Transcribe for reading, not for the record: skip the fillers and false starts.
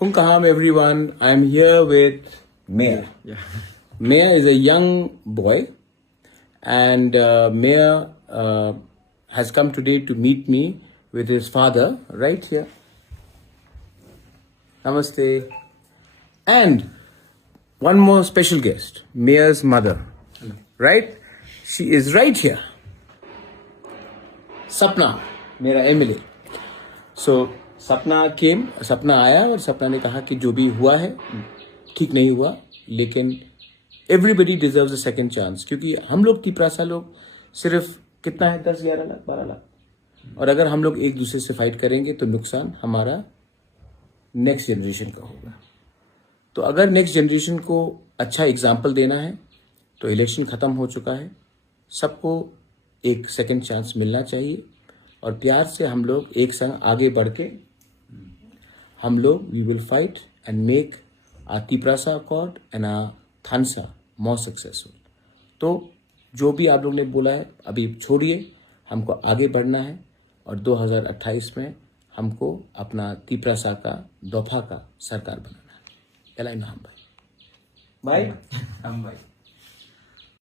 Punkaham everyone, I'm here with Mayor. Mayor is a young boy and Mayor has come today to meet me with his father right here. Namaste. And one more special guest, Mayor's mother. Right? She is right here. Sapna, मेरा MLA. So सपना आया और सपना ने कहा कि जो भी हुआ है ठीक नहीं हुआ, लेकिन everybody deserves a second chance, क्योंकि हम लोग तिपरासा लोग सिर्फ कितना है 10, 11 लाख, 12 लाख, और अगर हम लोग एक दूसरे से फाइट करेंगे तो नुकसान हमारा नेक्स्ट जनरेशन का होगा. तो अगर नेक्स्ट जनरेशन को अच्छा एग्जाम्पल देना है तो इलेक्शन खत्म हो चुका है, सबको एक सेकंड चांस मिलना चाहिए और प्यार से हम लोग एक संग आगे बढ़ के हम लोग we will fight and make our Tiprasa accord and our Thansa more successful. तो जो भी आप लोग ने बोला है अभी छोड़िए, हमको आगे बढ़ना है और 2028 में हमको अपना तिपरासा का दफा का सरकार बनाना है. एलाइन हम भाई. हम भाई